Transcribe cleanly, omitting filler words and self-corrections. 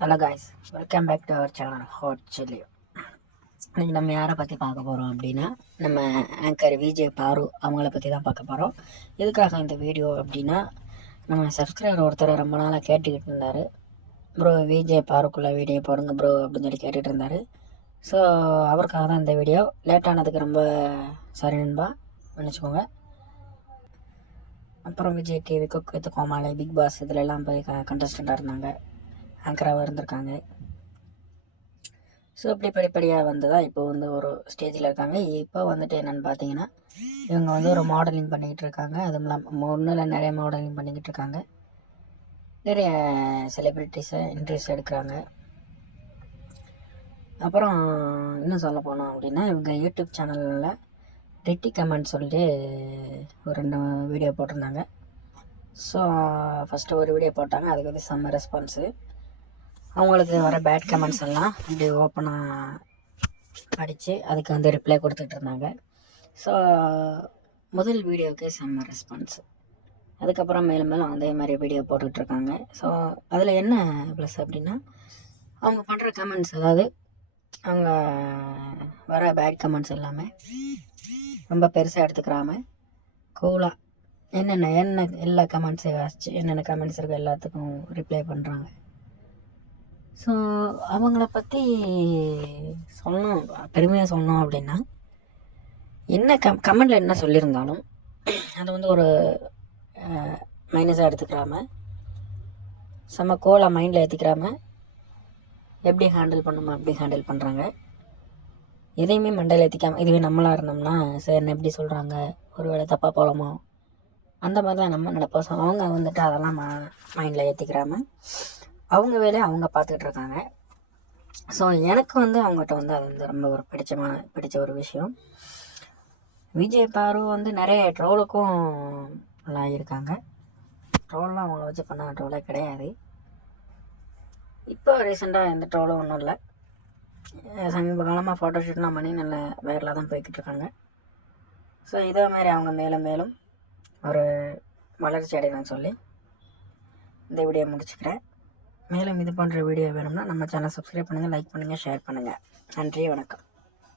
Hello guys, welcome back to our channel hot chilli. இன்றைக்கி நம்ம யாரை பற்றி பார்க்க போகிறோம் அப்படின்னா, நம்ம ஆங்கர் விஜய் பாரு அவங்கள பற்றி தான் பார்க்க போகிறோம். எதுக்காக இந்த வீடியோ அப்படின்னா, நம்ம சப்ஸ்கிரைபர் ஒருத்தர் ரொம்ப நாளாக கேட்டுக்கிட்டு இருந்தார், ப்ரோ விஜய் பாருக்குள்ளே வீடியோ போடுங்க ப்ரோ அப்படின்னு சொல்லி கேட்டுகிட்டு இருந்தார். ஸோ அவருக்காக தான் இந்த வீடியோ. லேட்டானதுக்கு ரொம்ப சாரி நண்பா, நினச்சிக்கோங்க. அப்புறம் Vijay TV, cook with Comali, Bigg Boss இதிலெல்லாம் போய் கண்டஸ்டண்ட்டாக இருந்தாங்க, ஆங்கராகவும் இருந்திருக்காங்க. ஸோ இப்படி படிப்படியாக வந்து தான் இப்போ வந்து ஒரு ஸ்டேஜில் இருக்காங்க. இப்போ வந்துட்டு என்னென்னு பார்த்தீங்கன்னா, இவங்க வந்து ஒரு மாடலிங் பண்ணிக்கிட்டு இருக்காங்க. அதுவும் இல்லாமல் ஒன்றும் இல்லை, நிறைய மாடலிங் பண்ணிக்கிட்டு இருக்காங்க. நிறைய செலிப்ரிட்டிஸை இன்ட்ரெஸ்ட் எடுக்கிறாங்க. அப்புறம் இன்னும் சொல்ல போனோம் அப்படின்னா, இவங்க யூடியூப் சேனலில் ரெட்டி கமெண்ட் சொல்லிட்டு ஒரு 2 வீடியோ போட்டிருந்தாங்க. ஸோ ஃபஸ்ட்டு ஒரு வீடியோ போட்டாங்க, அதுக்கு வந்து செம்ம ரெஸ்பான்ஸு. அவங்களுக்கு வர பேட் கமெண்ட்ஸ் எல்லாம் இப்படி ஓப்பனாக படித்து அதுக்கு வந்து ரிப்ளை கொடுத்துட்டு இருந்தாங்க. ஸோ முதல் வீடியோவுக்கு செம்ம ரெஸ்பான்ஸு. அதுக்கப்புறம் மேலும் மேலும் அதே மாதிரி வீடியோ போட்டுட்ருக்காங்க. ஸோ அதில் என்ன ப்ளஸ் அப்படின்னா, அவங்க பண்ணுற கமெண்ட்ஸ், அதாவது அவங்க வர பேட் கமெண்ட்ஸ் எல்லாமே ரொம்ப பெருசாக எடுத்துக்கிறாமல் கூலாக என்ன எல்லா கமெண்ட்ஸை வாசித்து என்னென்ன கமெண்ட்ஸ் இருக்குது எல்லாத்துக்கும் ரிப்ளை பண்ணுறாங்க. ஸோ அவங்கள பற்றி சொல்லணும், பெருமையாக சொல்லணும் அப்படின்னா, என்ன கமெண்டில் என்ன சொல்லியிருந்தாலும் அதை வந்து ஒரு மைனஸாக எடுத்துக்கிறாம, செம்ம கோலாக மைண்டில் ஏற்றிக்கிறாம, எப்படி ஹேண்டில் பண்ணுமோ அப்படி ஹேண்டில் பண்ணுறாங்க. எதையுமே மண்டையில் ஏற்றிக்காமல், இதுவே நம்மளாக இருந்தோம்னா சார் என்ன எப்படி சொல்கிறாங்க, ஒரு வேளை தப்பாக போகலாமோ, அந்த மாதிரி தான் நம்ம நினைப்போம். ஸோ அவங்க வந்துட்டு அதெல்லாம் மைண்டில் ஏற்றிக்கிறாம அவங்க வேலையை அவங்க பார்த்துக்கிட்டு இருக்காங்க. ஸோ எனக்கு வந்து அவங்ககிட்ட வந்து அது வந்து ரொம்ப ஒரு பிடிச்ச ஒரு விஷயம். விஜய் பாரு வந்து நிறைய ட்ரோலுக்கும் ஆகியிருக்காங்க. ட்ரோல்லாம் அவங்கள வச்சு பண்ண ட்ரோலே கிடையாது. இப்போ ரீசெண்டாக எந்த ட்ரோலும் ஒன்றும் இல்லை. சமீப காலமாக ஃபோட்டோஷூட்லாம் பண்ணி நல்ல வைரலாக தான் போய்கிட்டு இருக்காங்க. ஸோ இதே மாதிரி அவங்க மேலும் மேலும் ஒரு வளர்ச்சி அடையணும்னு சொல்லி இந்த வீடியோ முடிச்சுக்கிறேன். மேலும் இது போன்ற வீடியோ வேணும்னா நம்ம சேனல் சப்ஸ்கிரைப் பண்ணுங்கள், லைக் பண்ணுங்கள், ஷேர் பண்ணுங்கள். நன்றி, வணக்கம்.